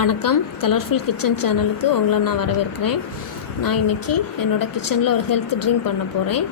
வணக்கம். Colourful kitchen சேனலுக்கு உங்களை நான் வரவேற்கிறேன். நான் இன்றைக்கி என்னோடய கிச்சனில் ஒரு ஹெல்த் ட்ரிங்க் பண்ண போகிறேன்.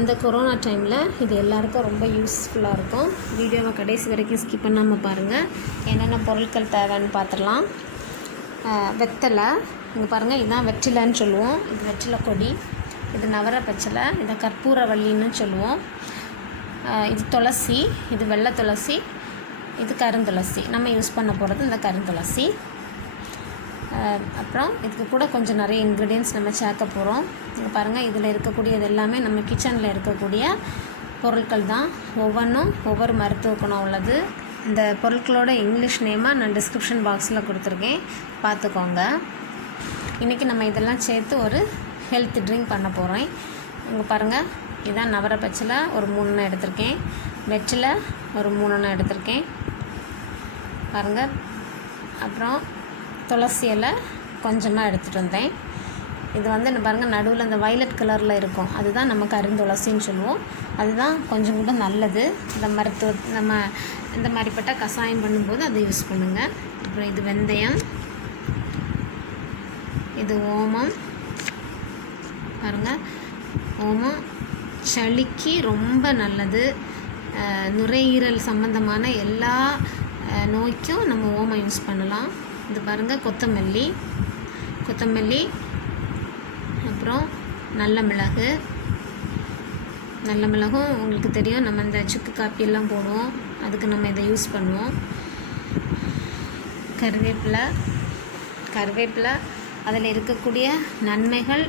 இந்த கொரோனா டைமில் இது எல்லாருக்கும் ரொம்ப யூஸ்ஃபுல்லாக இருக்கும். வீடியோவை கடைசி வரைக்கும் ஸ்கிப் பண்ணாமல் பாருங்கள். என்னென்ன பொருட்கள் தேவைன்னு பார்த்துடலாம். வெத்தலை, இங்கே பாருங்கள், இதுதான் வெற்றிலைன்னு சொல்லுவோம். இது வெற்றிலை கொடி. இது நவர பச்சலை, இதை கற்பூரவள்ளின்னு சொல்லுவோம். இது துளசி, இது வெள்ளை துளசி, இது கருந்துளசி. நம்ம யூஸ் பண்ண போகிறது இந்த கருந்துளசி. அப்புறம் இதுக்கு கூட கொஞ்சம் நிறைய இன்க்ரீடியன்ட்ஸ் நம்ம சேர்க்க போகிறோம். இங்கே பாருங்கள், இதில் இருக்கக்கூடியது எல்லாமே நம்ம கிச்சனில் இருக்கக்கூடிய பொருட்கள் தான். ஒவ்வொன்றும் ஒவ்வொரு மருத்துவ குணம் உள்ளது. இந்த பொருட்களோட இங்கிலீஷ் நேமாக நான் டிஸ்கிரிப்ஷன் பாக்ஸில் கொடுத்துருக்கேன், பார்த்துக்கோங்க. இன்றைக்கி நம்ம இதெல்லாம் சேர்த்து ஒரு ஹெல்த் ட்ரிங்க் பண்ண போகிறோம். இங்கே பாருங்கள், இதுதான் நவர பச்சலை ஒரு 3 எடுத்திருக்கேன். வெற்றிலை ஒரு 3 எடுத்திருக்கேன் பாருங்கள். அப்புறம் துளசி இலை கொஞ்சமாக எடுத்துகிட்டு வந்தேன். இது வந்து பாருங்கள், நடுவில் இந்த வயலட் கலரில் இருக்கும், அதுதான் நம்ம கருந்துளசின்னு சொல்லுவோம். அதுதான் கொஞ்சம் கூட நல்லது. இந்த நம்ம இந்த மாதிரிப்பட்ட கஷாயம் பண்ணும்போது அதை யூஸ் பண்ணுங்கள். அப்புறம் இது வெந்தயம், இது ஓமம். பாருங்கள், ஓமம் சளிக்கு ரொம்ப நல்லது. நுரையீரல் சம்பந்தமான எல்லா நோய்க்கும் நம்ம ஓமம் யூஸ் பண்ணலாம். இது பாருங்கள், கொத்தமல்லி, அப்புறம் நல்ல மிளகும் உங்களுக்கு தெரியும். நம்ம இந்த சுக்கு காப்பியெல்லாம் போடுவோம், அதுக்கு நம்ம இதை யூஸ் பண்ணுவோம். கருவேப்பிலை அதில் இருக்கக்கூடிய நன்மைகள்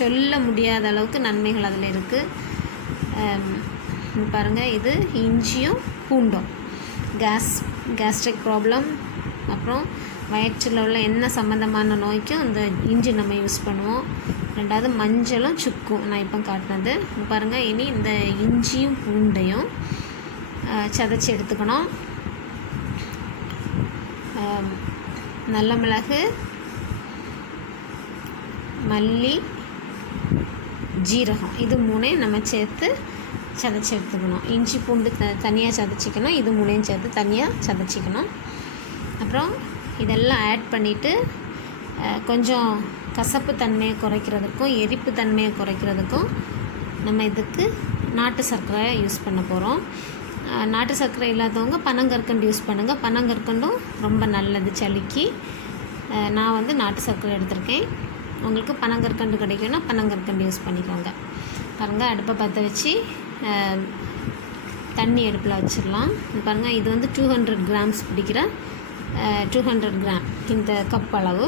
சொல்ல முடியாத அளவுக்கு நன்மைகள் அதில் இருக்குது. பாருங்கள், இது இஞ்சியும் பூண்டும். கேஸ்ட்ரிக் ப்ராப்ளம், அப்புறம் வயிற்றில் உள்ள என்ன சம்மந்தமான நோய்க்கும் இந்த இஞ்சி நம்ம யூஸ் பண்ணுவோம். 2வது மஞ்சளும் சுக்கும் நான் இப்போ காட்டினது. பாருங்கள், இனி இந்த இஞ்சியும் பூண்டையும் சதைச்சி எடுத்துக்கணும். நல்ல மிளகு, மல்லி, ஜீரகம், இது 3 நம்ம சேர்த்து சதைச்சி எடுத்துக்கணும். இஞ்சி பூண்டு தனியாக சதைச்சிக்கணும், இது 3 சேர்த்து தனியாக சதைச்சிக்கணும். அப்புறம் இதெல்லாம் ஆட் பண்ணிவிட்டு கொஞ்சம் கசப்பு தன்மையை குறைக்கிறதுக்கும் எரிப்பு தன்மையை குறைக்கிறதுக்கும் நம்ம இதுக்கு நாட்டு சர்க்கரை யூஸ் பண்ண போகிறோம். நாட்டு சர்க்கரை இல்லாதவங்க பனங்கற்கண்டு யூஸ் பண்ணுங்கள். பனங்கற்கண்டும் ரொம்ப நல்லது சளிக்கு. நான் வந்து நாட்டு சர்க்கரை எடுத்திருக்கேன். உங்களுக்கு பனங்கற்கண்டு கிடைக்குன்னா பனங்கற்கண்டு யூஸ் பண்ணிக்கோங்க. பாருங்கள், அடுப்பை பற்ற வச்சு தண்ணி அடுப்பில் வச்சிடலாம். பாருங்கள், இது வந்து 200 கிராம்ஸ் பிடிக்கிற 200 கிராம் இந்த கப் அளவு.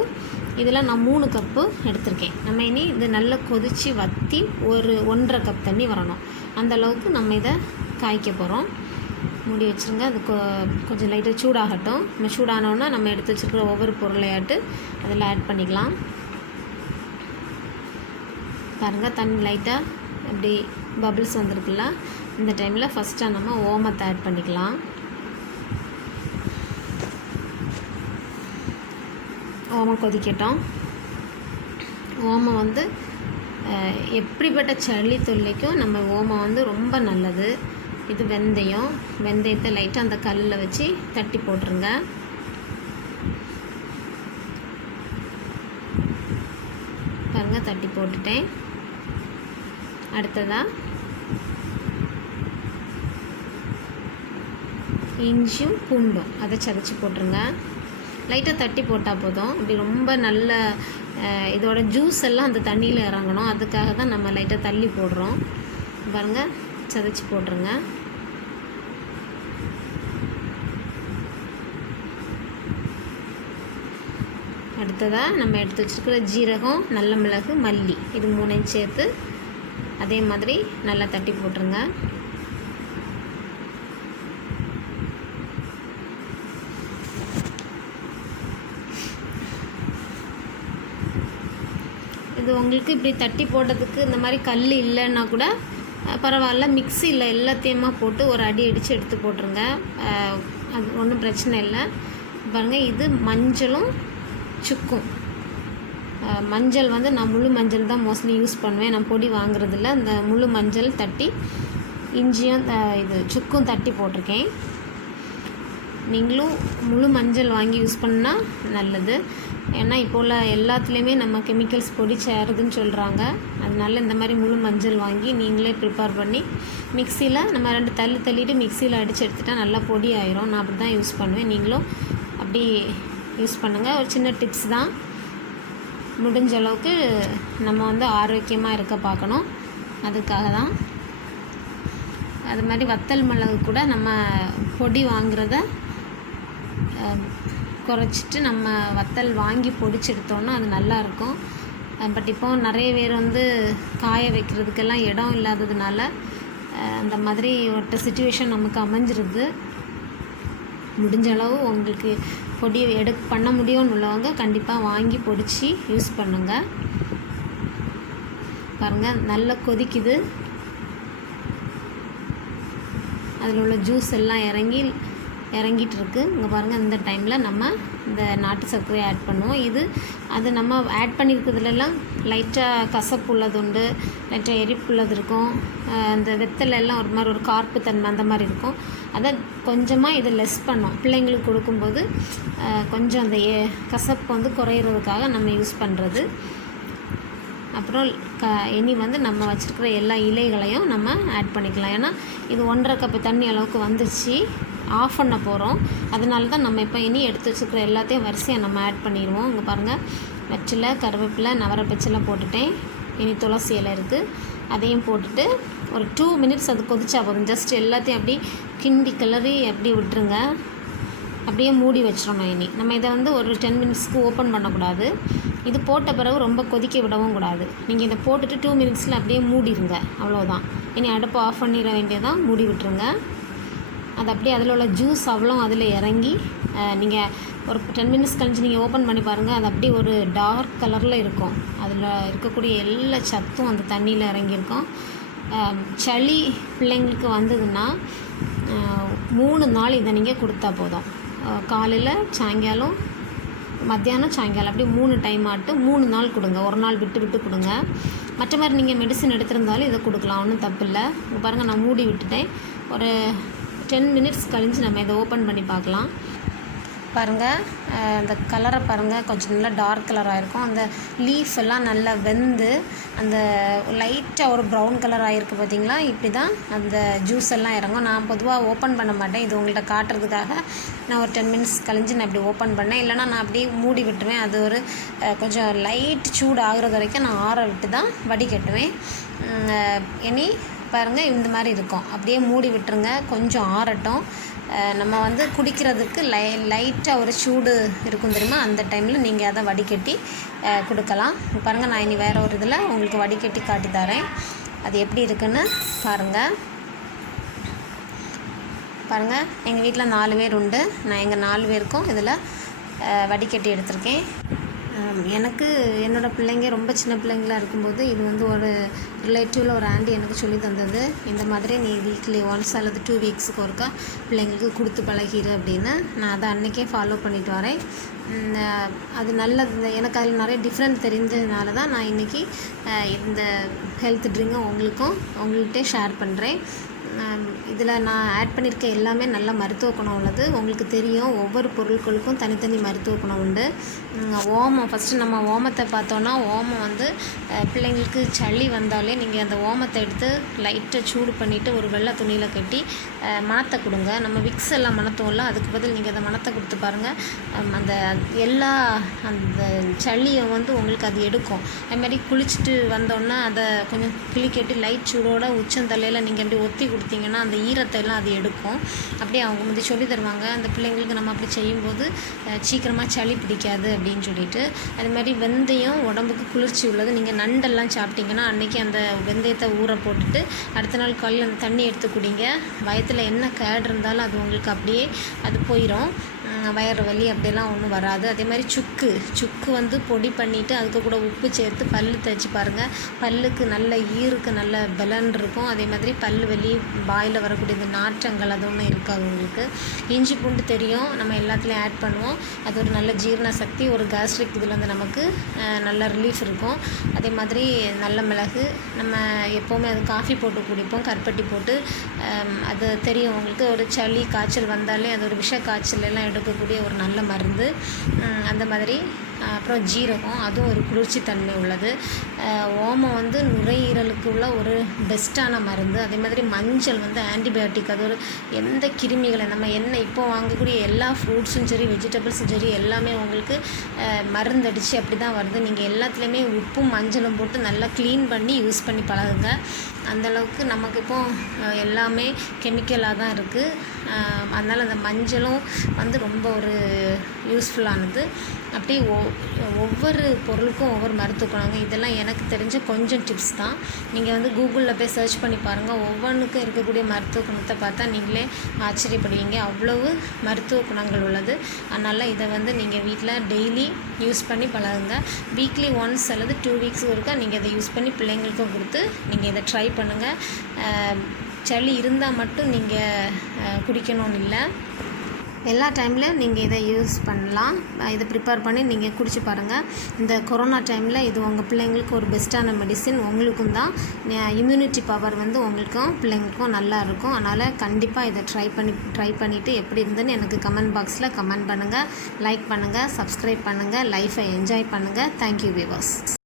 இதில் நான் 3 கப்பு எடுத்திருக்கேன். நம்ம இனி இது நல்லா கொதித்து வற்றி ஒரு 1.5 கப் தண்ணி வரணும். அந்த அளவுக்கு நம்ம இதை காய்க்க போகிறோம். மூடி வச்சுருங்க. அது கொஞ்சம் லைட்டாக சூடாகட்டும். நம்ம சூடானோன்னா நம்ம எடுத்து வச்சுருக்கிற ஒவ்வொரு பொருளையாட்டு அதில் ஆட் பண்ணிக்கலாம். பாருங்கள், தண்ணி லைட்டாக அப்படி பபிள்ஸ் வந்திருக்குல்ல, இந்த டைமில் ஃபஸ்ட்டாக நம்ம ஓமத்தை ஆட் பண்ணிக்கலாம். ஓமம் கொதிக்கட்டும். ஓமம் வந்து எப்படிப்பட்ட சளி தொல்லைக்கும் நம்ம ஓமம் வந்து ரொம்ப நல்லது. இது வெந்தயத்தை லைட்டாக அந்த கல்லில் வச்சு தட்டி போட்டுருங்க. பாருங்கள், தட்டி போட்டுட்டேன். அடுத்ததாக இஞ்சியும் பூண்டும் அதை சதைச்சி போட்டுருங்க. லைட்டாக தட்டி போட்டால் போதும். இப்படி ரொம்ப நல்ல இதோட ஜூஸ் எல்லாம் அந்த தண்ணியில் இறங்கணும். அதுக்காக தான் நம்ம லைட்டாக தள்ளி போடுறோம். பாருங்கள், சதைச்சி போட்டுருங்க. அடுத்ததாக நம்ம எடுத்து வச்சுருக்கிற ஜீரகம், நல்ல மிளகு, மல்லி, இது 3 சேர்த்து அதே மாதிரி நல்லா தட்டி போட்டுருங்க. இது உங்களுக்கு இப்படி தட்டி போடுறதுக்கு இந்த மாதிரி கல் இல்லைன்னா கூட பரவாயில்ல, மிக்சியில் எல்லாத்தையுமா போட்டு ஒரு அடி அடித்து எடுத்து போட்டுருங்க. அது ஒன்றும் பிரச்சனை இல்லை. பாருங்கள், இது மஞ்சளும் சுக்கும். மஞ்சள் வந்து நான் முழு மஞ்சள் தான் மோஸ்ட்லி யூஸ் பண்ணுவேன். நான் பொடி வாங்குறதில்ல. இந்த முழு மஞ்சள் தட்டி இஞ்சியும் இது சுக்கும் தட்டி போட்டிருக்கேன். நீங்களும் முழு மஞ்சள் வாங்கி யூஸ் பண்ணால் நல்லது. ஏன்னா இப்போ உள்ள எல்லாத்துலேயுமே நம்ம கெமிக்கல்ஸ் பொடி சேருதுன்னு சொல்கிறாங்க. அதனால இந்த மாதிரி முழு மஞ்சள் வாங்கி நீங்களே ப்ரிப்பேர் பண்ணி மிக்சியில் நம்ம 2 தள்ளிட்டு மிக்சியில் அடித்து எடுத்துட்டால் நல்லா பொடி ஆயிரும். நான் அப்படி தான் யூஸ் பண்ணுவேன். நீங்களும் அப்படி யூஸ் பண்ணுங்கள். ஒரு சின்ன டிப்ஸ் தான். முடிஞ்ச அளவுக்கு நம்ம வந்து ஆரோக்கியமாக இருக்க பார்க்கணும். அதுக்காக தான். அது மாதிரி வத்தல் மிளகு கூட நம்ம பொடி வாங்குறத குறைச்சிட்டு நம்ம வத்தல் வாங்கி பொடிச்சு எடுத்தோன்னா அது நல்லாயிருக்கும். பட் இப்போது நிறைய பேர் வந்து காய வைக்கிறதுக்கெல்லாம் இடம் இல்லாததுனால அந்த மாதிரி ஒரு சிச்சுவேஷன் நமக்கு அமைஞ்சிருது. முடிஞ்ச அளவு உங்களுக்கு பொடி பண்ண முடியும்னு உள்ளவங்க கண்டிப்பாக வாங்கி பொடிச்சு யூஸ் பண்ணுங்கள். பாருங்கள் நல்லா கொதிக்குது. அதில் உள்ள ஜூஸ் எல்லாம் இறங்கிட்டு இருக்கு. இங்கே பாருங்கள், இந்த டைமில் நம்ம இந்த நாட்டு சர்க்கரையை ஆட் பண்ணுவோம். அது நம்ம ஆட் பண்ணியிருக்கிறதுலாம் லைட்டாக கசப்பு உள்ளது உண்டு, லைட்டாக எரிப்பு உள்ளது இருக்கும். அந்த வெத்தலையெல்லாம் ஒரு கார்ப்பு தன்மை அந்த மாதிரி இருக்கும். அதை கொஞ்சமாக இதை லெஸ் பண்ணோம். பிள்ளைங்களுக்கு கொடுக்கும்போது கொஞ்சம் அந்த கசப்பு வந்து குறையிறதுக்காக நம்ம யூஸ் பண்ணுறது. அப்புறம் இனி வந்து நம்ம வச்சுருக்கிற எல்லா இலைகளையும் நம்ம ஆட் பண்ணிக்கலாம். ஏன்னா இது 1.5 கப்பு தண்ணி அளவுக்கு வந்துச்சு. ஆஃப் பண்ண போகிறோம். அதனால தான் நம்ம இப்போ இனி எடுத்து வச்சுருக்கிற எல்லாத்தையும் வரிசையாக நம்ம ஆட் பண்ணிடுவோம். இங்கே பாருங்கள், வெற்றிலை, கருவேப்பிலை, நவரப்பச்சிலை போட்டுட்டேன். இனி துளசி இலை இருக்குது, அதையும் போட்டுட்டு ஒரு 2 மினிட்ஸ் அது கொதிச்சா போதும். ஜஸ்ட் எல்லாத்தையும் அப்படி கிண்டி கிளறி அப்படி விட்டுருங்க. அப்படியே மூடி வச்சிடணும். இனி நம்ம இதை வந்து ஒரு 10 மினிட்ஸ்க்கு ஓப்பன் பண்ணக்கூடாது. இது போட்ட பிறகு ரொம்ப கொதிக்க விடவும் கூடாது. நீங்கள் இதை போட்டுட்டு 2 மினிட்ஸில் அப்படியே மூடிடுங்க. அவ்வளோதான். இனி அடுப்பு ஆஃப் பண்ணிட வேண்டியதான். மூடி விட்டுருங்க. அது அப்படியே அதில் உள்ள ஜூஸ் அவ்வளோ அதில் இறங்கி நீங்கள் ஒரு 10 மினிட்ஸ் கழிச்சு நீங்கள் ஓப்பன் பண்ணி பாருங்கள். அது அப்படியே ஒரு டார்க் கலரில் இருக்கும். அதில் இருக்கக்கூடிய எல்லா சத்தும் அந்த தண்ணியில் இறங்கியிருக்கும். சளி பிள்ளைங்களுக்கு வந்ததுன்னா 3 நாள் இதை நீங்கள் கொடுத்தா போதும். காலையில், சாயங்காலம், மத்தியானம், சாயங்காலம் அப்படி 3 டைம் ஆட்டு 3 நாள் கொடுங்க. ஒரு நாள் விட்டு விட்டு கொடுங்க. மற்ற மாதிரி நீங்கள் மெடிசன் எடுத்திருந்தாலும் இதை கொடுக்கலாம், ஒன்றும் தப்பு இல்லை. இங்கே பாருங்கள், நான் மூடி விட்டுட்டேன். ஒரு 10 மினிட்ஸ் கழிஞ்சு நம்ம இதை ஓப்பன் பண்ணி பார்க்கலாம். பாருங்கள், அந்த கலரை பாருங்கள், கொஞ்சம் நல்லா டார்க் கலராக இருக்கும். அந்த லீஃப் எல்லாம் நல்லா வெந்து அந்த லைட்டாக ஒரு ப்ரௌன் கலர் ஆகிருக்கு பார்த்தீங்களா. இப்படி தான் அந்த ஜூஸ் எல்லாம் இறங்கும். நான் பொதுவாக ஓப்பன் பண்ண மாட்டேன். இது உங்கள்கிட்ட காட்டுறதுக்காக நான் ஒரு 10 மினிட்ஸ் கழிஞ்சு நான் இப்படி ஓப்பன் பண்ணேன். இல்லைனா நான் அப்படியே மூடி விட்டுருவேன். அது ஒரு கொஞ்சம் லைட் சூடு ஆகுறது வரைக்கும் நான் ஆற விட்டு தான் வடிகட்டுவேன். இனி பாருங்கள், இந்த மாதிரி இருக்கும். அப்படியே மூடி விட்டுருங்க, கொஞ்சம் ஆறட்டும். நம்ம வந்து குடிக்கிறதுக்கு லைட்டாக ஒரு சூடு இருக்கும் தெரியுமா, அந்த டைமில் நீங்கள் அதை வடிகட்டி கொடுக்கலாம். பாருங்கள், நான் இனி வேறு ஒரு இதில் உங்களுக்கு வடிகட்டி காட்டி தரேன். அது எப்படி இருக்குன்னு பாருங்கள். எங்கள் வீட்டில் 4 பேர் உண்டு. நான் எங்கள் 4 பேருக்கும் இதில் வடிகட்டி எடுத்திருக்கேன். எனக்கு என்னோடய பிள்ளைங்க ரொம்ப சின்ன பிள்ளைங்களாக இருக்கும்போது இது வந்து ஒரு ரிலேட்டிவில் ஒரு ஆண்டி எனக்கு சொல்லி தந்தது. இந்த மாதிரி நீ வீக்லி ஒன்ஸ் அல்லது 2 வீக்ஸுக்கு ஒருக்கா பிள்ளைங்களுக்கு கொடுத்து பழகிடு அப்படின்னு. நான் அதை அன்றைக்கே ஃபாலோ பண்ணிட்டு வரேன். அது நல்லது. எனக்கு அதில் நிறைய டிஃப்ரெண்ட் தெரிஞ்சதுனால தான் நான் இன்றைக்கி இந்த ஹெல்த் ட்ரிங்கை உங்கள்கிட்ட ஷேர் பண்ணுறேன். இதில் நான் ஆட் பண்ணியிருக்க எல்லாமே நல்ல மருத்துவ குணம் உள்ளது. உங்களுக்கு தெரியும், ஒவ்வொரு பொருட்களுக்கும் தனித்தனி மருத்துவ குணம் உண்டு. ஓமம், ஃபஸ்ட்டு நம்ம ஓமத்தை பார்த்தோன்னா, ஓமம் வந்து பிள்ளைங்களுக்கு சளி வந்தாலே நீங்கள் அந்த ஓமத்தை எடுத்து லைட்டாக சூடு பண்ணிவிட்டு ஒரு வெள்ளை துணியில் கட்டி மணத்தை கொடுங்க. நம்ம விக்ஸ் எல்லாம் மணத்தோம்ல, அதுக்கு பதில் நீங்கள் அந்த மணத்தை கொடுத்து பாருங்கள். அந்த எல்லா அந்த சளியை வந்து உங்களுக்கு அது எடுக்கும். அதுமாதிரி குளிச்சுட்டு வந்தோன்னா அதை கொஞ்சம் கிளிக்கட்டி லைட் சூடோட உச்சந்தலையில் நீங்கள் அப்படி ஒத்தி கொடுத்தீங்கன்னா அந்த ஈரத்தை எல்லாம் அது எடுக்கும். அப்படியே அவங்க வந்து சொல்லி தருவாங்க, அந்த பிள்ளைங்களுக்கு நம்ம அப்படி செய்யும்போது சீக்கிரமாக சளி பிடிக்காது அப்படின்னு சொல்லிட்டு. அதுமாதிரி வெந்தயம் உடம்புக்கு குளிர்ச்சி உள்ளது. நீங்கள் நண்டெல்லாம் சாப்பிட்டிங்கன்னா அன்றைக்கி அந்த வெந்தயத்தை ஊற போட்டுட்டு அடுத்த நாள் காலையில் அந்த தண்ணி எடுத்து குடிங்க. வயத்தில் என்ன கேடு இருந்தாலும் அது உங்களுக்கு அப்படியே அது போயிடும். வயிறு வலி அப்படியெல்லாம் ஒன்றும் வராது. அதே மாதிரி சுக்கு வந்து பொடி பண்ணிவிட்டு அதுக்கு கூட உப்பு சேர்த்து பல் தேய்ச்சி பாருங்கள். பல்லுக்கு நல்ல ஈருக்கு நல்ல பலன் இருக்கும். அதே மாதிரி பல் வலி, வாயில் வரக்கூடிய இந்த நாற்றங்கள் அது ஒன்றும் இருக்காது உங்களுக்கு. இஞ்சி பூண்டு தெரியும், நம்ம எல்லாத்துலேயும் ஆட் பண்ணுவோம். அது ஒரு நல்ல ஜீரண சக்தி, ஒரு கேஸ்ட்ரிக் இதில் வந்து நமக்கு நல்ல ரிலீஃப் இருக்கும். அதே மாதிரி நல்ல மிளகு, நம்ம எப்போவுமே அது காஃபி போட்டு குடிப்போம், கருப்பட்டி போட்டு. அது தெரியும் உங்களுக்கு. ஒரு சளி காய்ச்சல் வந்தாலே அது ஒரு விஷ காய்ச்சல் எல்லாம் எடுக்கக்கூடிய ஒரு நல்ல மருந்து. அந்த மாதிரி அப்புறம் ஜீரகம், அதுவும் ஒரு குளிர்ச்சி தன்மை உள்ளது. ஓமம் வந்து நுரையீரலுக்கு உள்ள ஒரு பெஸ்ட்டான மருந்து. அதே மாதிரி மஞ்சள் வந்து ஆன்டிபயோட்டிக். அது ஒரு எந்த கிருமிகளை நம்ம இப்போ வாங்கக்கூடிய எல்லா ஃப்ரூட்ஸும் சரி, வெஜிடபிள்ஸும் சரி, எல்லாமே உங்களுக்கு மருந்தடிச்சு அப்படி தான் வருது. நீங்கள் எல்லாத்துலேயுமே உப்பும் மஞ்சளும் போட்டு நல்லா க்ளீன் பண்ணி யூஸ் பண்ணி பழகுங்க. அந்தளவுக்கு நமக்கு இப்போது எல்லாமே கெமிக்கலாக தான் இருக்குது. அதனால் அந்த மஞ்சளும் வந்து ரொம்ப ஒரு யூஸ்ஃபுல்லானது. அப்படி ஒவ்வொரு பொருளுக்கும் ஒவ்வொரு மருத்துவ குணங்க. இதெல்லாம் எனக்கு தெரிஞ்ச கொஞ்சம் டிப்ஸ் தான். நீங்கள் வந்து கூகுளில் போய் சர்ச் பண்ணி பாருங்கள். ஒவ்வொன்றுக்கும் இருக்கக்கூடிய மருத்துவ குணத்தை பார்த்தா நீங்களே ஆச்சரியப்படுவீங்க. அவ்வளவு மருத்துவ குணங்கள் உள்ளது. அதனால் இதை வந்து நீங்கள் வீட்டில் டெய்லி யூஸ் பண்ணி பழகுங்க. வீக்லி ஒன்ஸ் அல்லது 2 வீக்ஸ் ஒருக்கா நீங்கள் இதை யூஸ் பண்ணி பிள்ளைங்களுக்கும் கொடுத்து நீங்கள் இதை ட்ரை பண்ணுங்கள். சளி இருந்தால் மட்டும் நீங்கள் குடிக்கணும்னு இல்லை, எல்லா டைம்லையும் நீங்கள் இதை யூஸ் பண்ணலாம். இதை ப்ரிப்பேர் பண்ணி நீங்கள் குடிச்சு பாருங்கள். இந்த கொரோனா டைமில் இது உங்கள் பிள்ளைங்களுக்கு ஒரு பெஸ்ட்டான மெடிசின். உங்களுக்கும் தான் இம்யூனிட்டி பவர் வந்து உங்களுக்கும் பிள்ளைங்களுக்கும் நல்லா இருக்கும். அதனால் கண்டிப்பாக இதை ட்ரை பண்ணிவிட்டு எப்படி இருந்துன்னு எனக்கு கமெண்ட் பாக்ஸில் கமெண்ட் பண்ணுங்கள், லைக் பண்ணுங்கள், சப்ஸ்கிரைப் பண்ணுங்கள், லைஃப்பை என்ஜாய் பண்ணுங்கள். Thank you viewers.